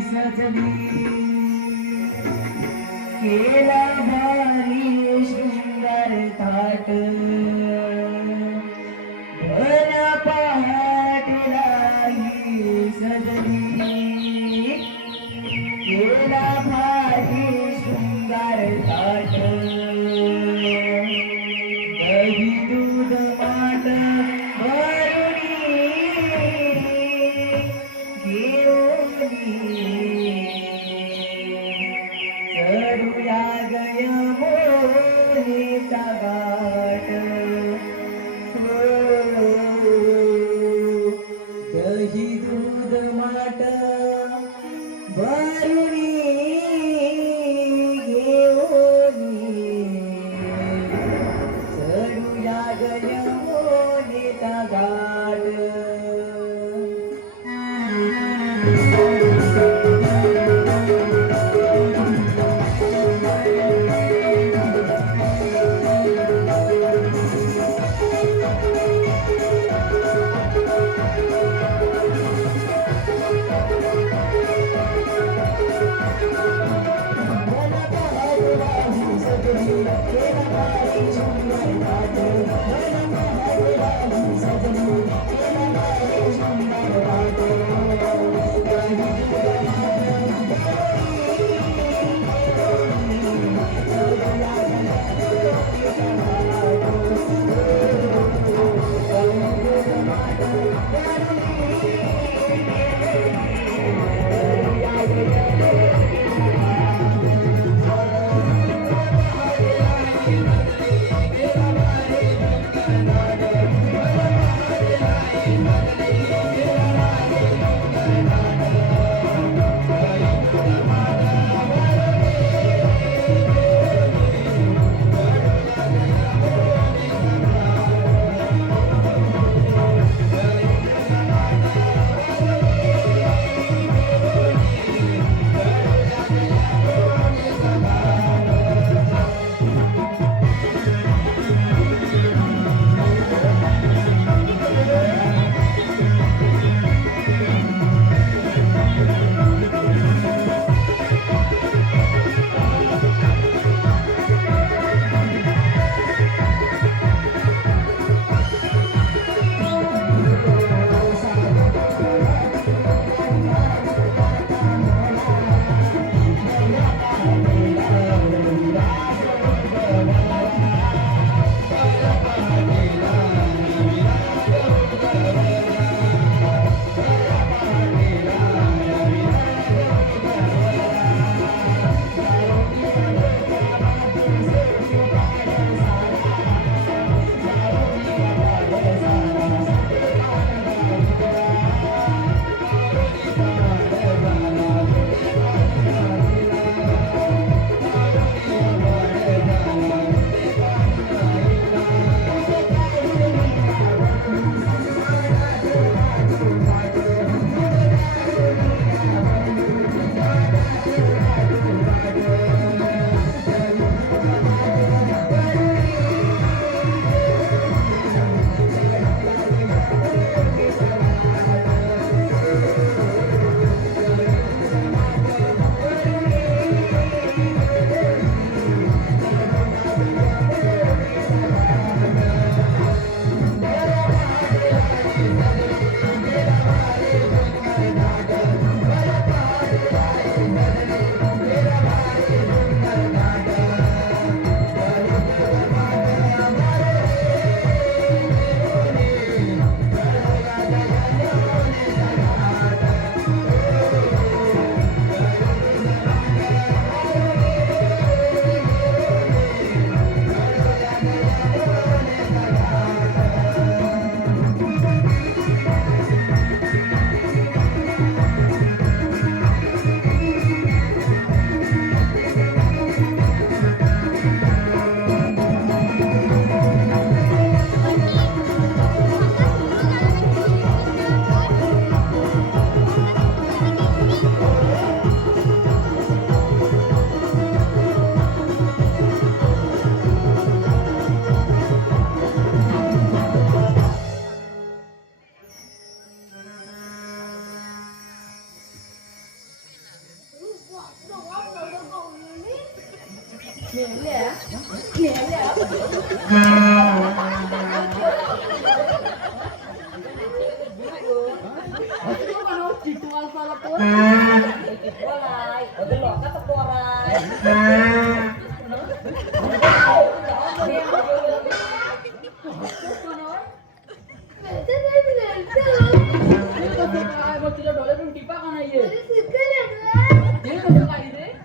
सजली. केला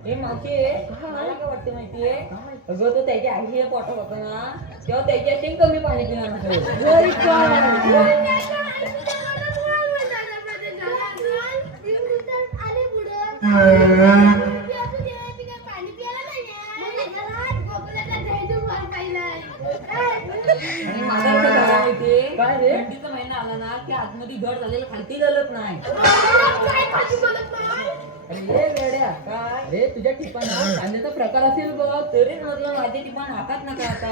हे मावशी मला काय वाटते माहितीये अगं तो त्याची आई हे पोटात होता ना तेव्हा त्याची अशी कमी पाणी पिणार Very good. आणि माझा एवढा धडा माहितीये काय रे? थंडीचा महिना आला ना की आतमध्ये घड झालेलं खालती गलत नाही. अरे वेड्या काय? अरे तुझ्या ठिकाणा कांद्याचा प्रकार असेल बघ. तरी म्हटलं माझे टिपण हातात ना का आता?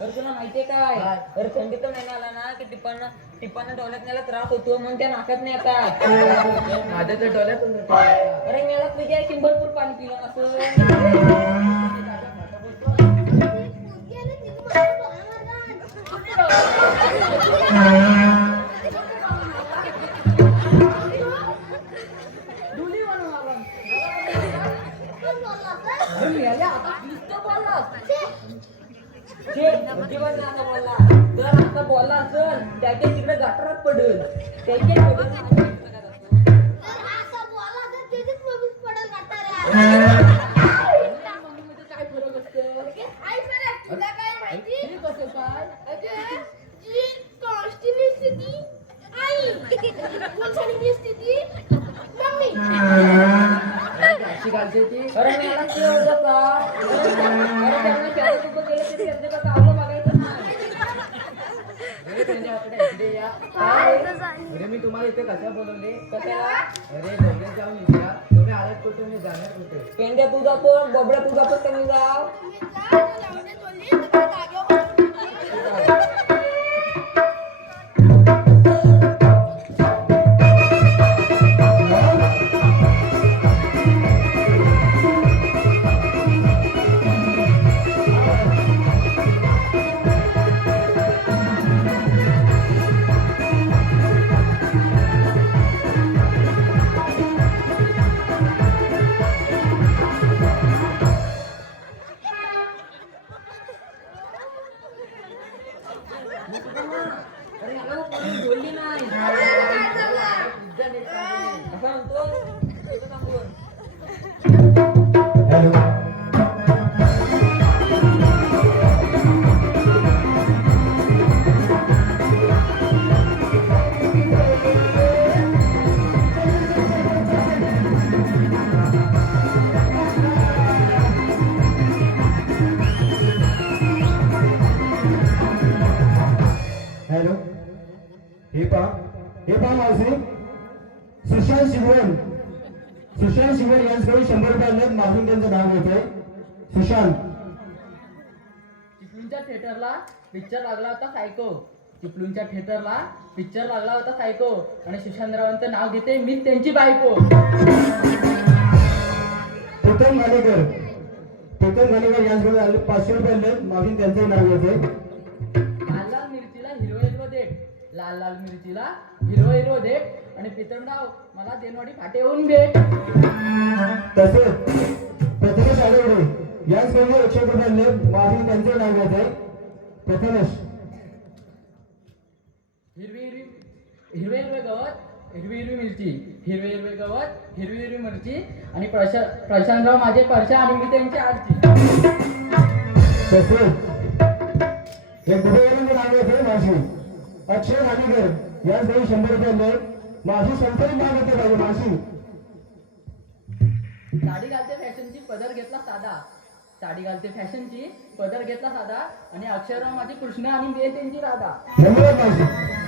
तर तुला माहितीये काय? तर थंडीचा महिना आला ना की टिपण टिपानं डोळ्यात न्यायला त्रास होतो म्हणून त्या नाकात नाही येतात माझ्या तर डोळ्यातून अरे मला तुझ्या शंभरपूर पाणी पिलं असं. बोलला तर आता असेल त्याच्या तिकडे गटारात पडेल त्याच्या पडेल अरे मी तुम्हाला इथे कशा बोलवले? कशाला अरे दोघे जाऊन इथे तुम्ही आलात कुठे? मी जाणार कुठे? पेंड्या तू जातो बबड्या तू जातो कमी जाव. हे पहा हे पहा मावशी. सुशांत शिवण सुशांत शिवण यांच्याकडे शंभर रुपये आणले मागून त्यांचं नाव घेतोय सुशांत. चिपळूणच्या थिएटरला पिक्चर लागला होता सायको. चिपळूणच्या थिएटरला पिक्चर लागला होता सायको. आणि सुशांतरावांचं नाव घेते मी त्यांची बायको. प्रीतम घाणेकर प्रीतम घाणेकर यांच्याकडे आले पाचशे रुपये आणले मागून त्यांचं नाव घेतोय लाल लाल मिरचीला हिरवं हिरवं देठ. आणि प्रीतमराव मला देनवाडी फाटे भेट. तसेच प्रथमेश आडवडे एकशे मागून त्यांचं नाव प्रथमेश. हिरवी हिरवी हिरवे हिरवे गवत हिरवी हिरवी मिरची. हिरवे हिरवे गवत हिरवी हिरवी मिरची. आणि प्रशा प्रशांतराव माझे परशा आणि मी त्यांची आरती तसेच हे गुरुवारांचं नाव घेतोय माशी अक्षय घाणेकर यांच्याकडे शंभर रुपये माशी संतरी घेते पाहिजे माशी साडी घालते फॅशनची पदर घेतला साधा. साडी घालते फॅशनची पदर घेतला साधा. आणि अक्षरराव माझी कृष्ण आणि मी त्यांची राधा. धन्यवाद मावशी.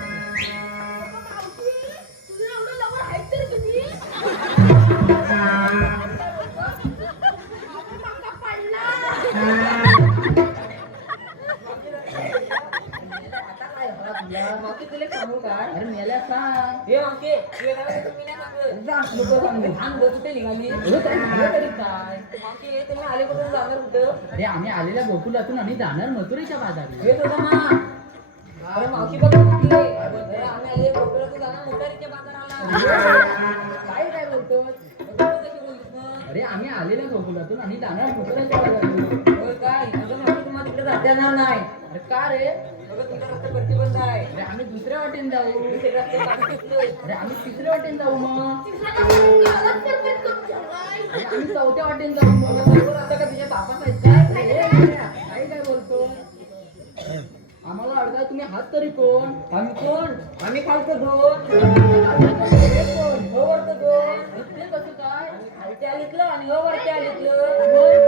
सांगू काय अरे मेल्या सांग हे मावशी वेळावर तुम्ही नाही सांगत. जा, नको सांगू. थांब गं, कुठे निघाली? अरे काय झालं तरी काय? मावशी तुम्ही आले कुठून जाणार कुठं? अरे आम्ही आलेल्या गोकुलातून आम्ही जाणार मथुरेच्या बाजारी. हे तुझं मा. अरे मावशी बघ कुठली अरे आम्ही आले कोकणातून जाणार मोटारीच्या बाजाराला. काय काय बोलतो कशी? अरे आम्ही आलेल्या गोकुलातून आम्ही जाणार मथुरेच्या बाजारी होय काय? अगं मावशी तुम्हाला तिकडे जाता येणार नाही. अरे का रे? अगं तुमचा रस्ता प्रतिबंध आहे. अरे आम्ही दुसऱ्या वाटेन जाऊ. दुसरे रस्ते काढू शकतो अरे आम्ही तिसऱ्या वाटेन जाऊ मग. अरे आम्ही चौथ्या वाटेन जाऊ मग. बरोबर आता का तुझ्या बापाच आहेत काय अरे, अरे, काय काय बोलतो? आम्हाला अडका तुम्ही हात तरी कोण? आम्ही कोण? आम्ही खालचं दोन हे कोण? वरचं दोन ते कसं काय? खालच्या आलीतलं आणि हो वरच्या आलीतलं. होय?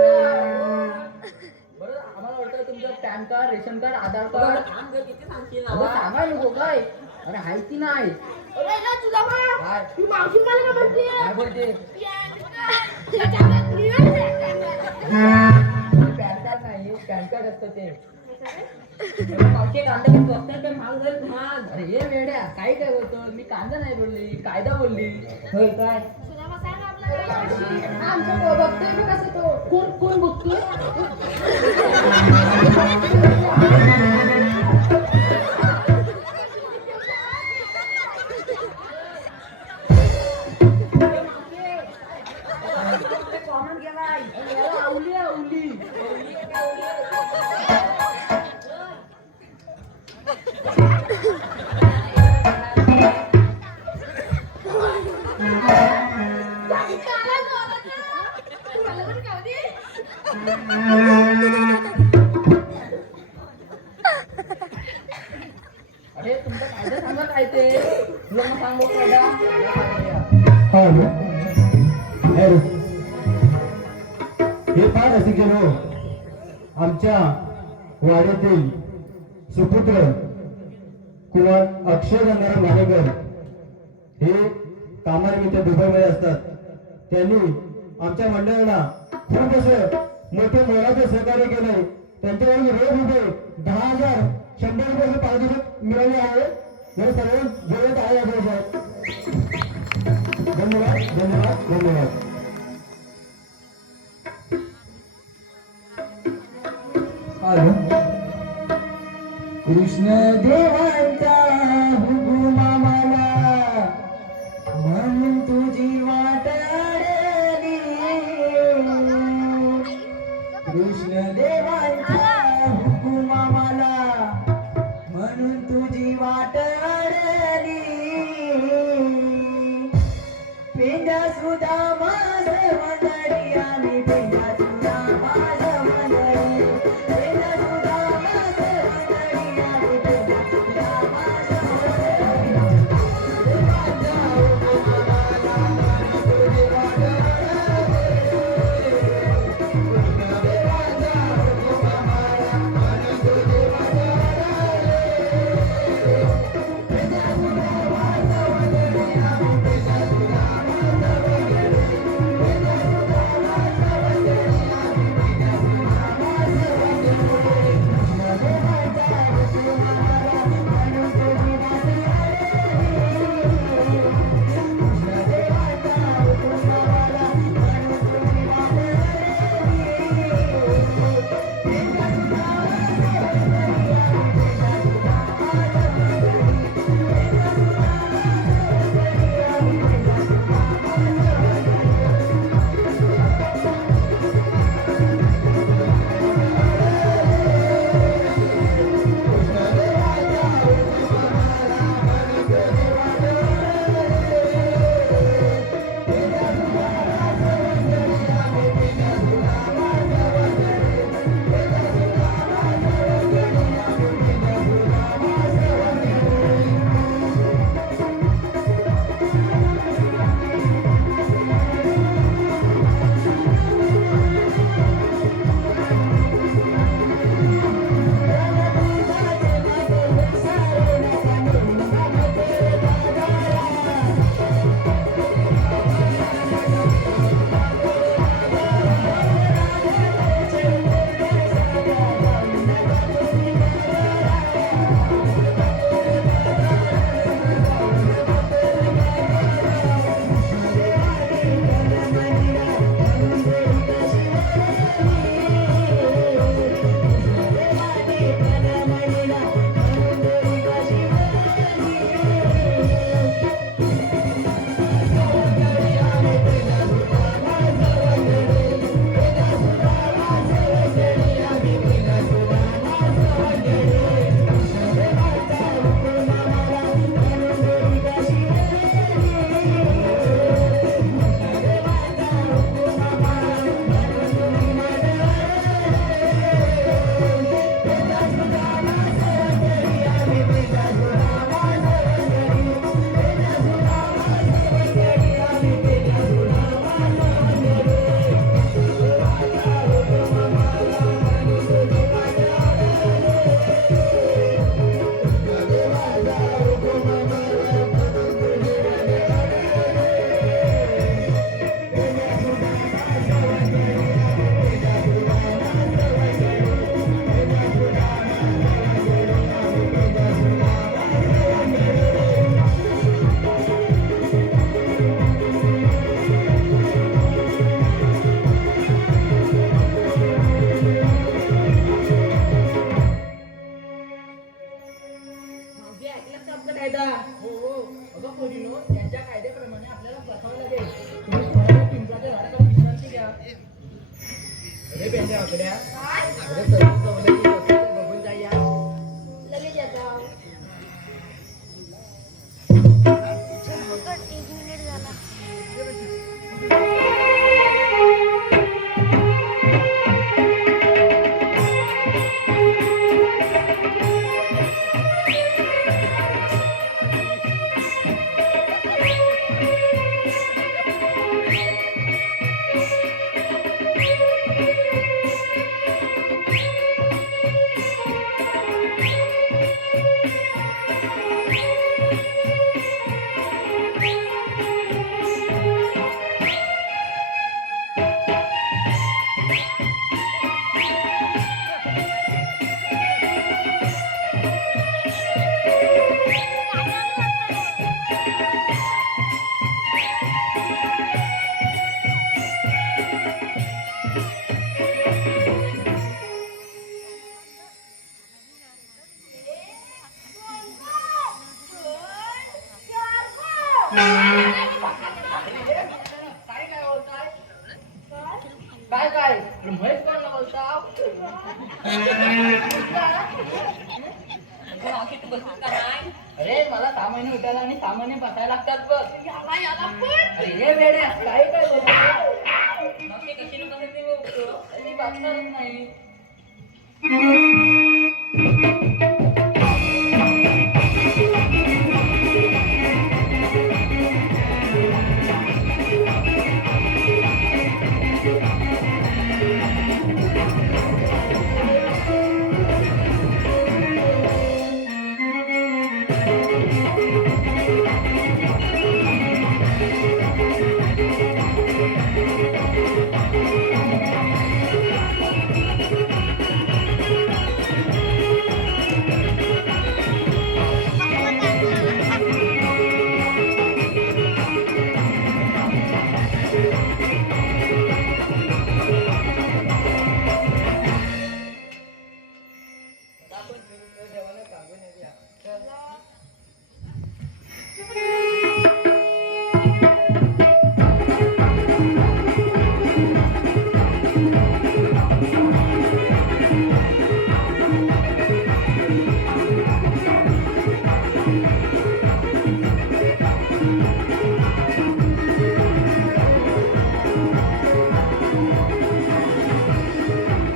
बरं आम्हाला वाटतं तुमचं PAN card ration card Aadhaar card. अगं? सांगाय नको काय अरे हाय की नाही? काय? काय बोलते? पॅन कार्ड नाही पॅन कार्ड असतं ते. मावशी कांदा किती स्वस्त आहे, ते महाग अरे ये वेड्या काय काय बोलतो? मी कांदा नाही बोलली कायदा बोलली. होय काय? आमचं बघतोय मी तो कोण कोण बघतोय? हे फार रसिकजन हो. आमच्या वाड्यातील सुपुत्र कुमार अक्षय गंगाराम घाणेकर हे कामानिमित्त दुबईमध्ये असतात. त्यांनी आमच्या मंडळाला खूप असं मोठ्या मोलाचं सहकार्य केलंय. त्यांच्यावर रोज रुपये दहा हजार शंभर रुपये पारितोषिक मिळाले आहे. हे सर्व जोडत आहे धन्यवाद धन्यवाद धन्यवाद. Aynen. Krishna Deva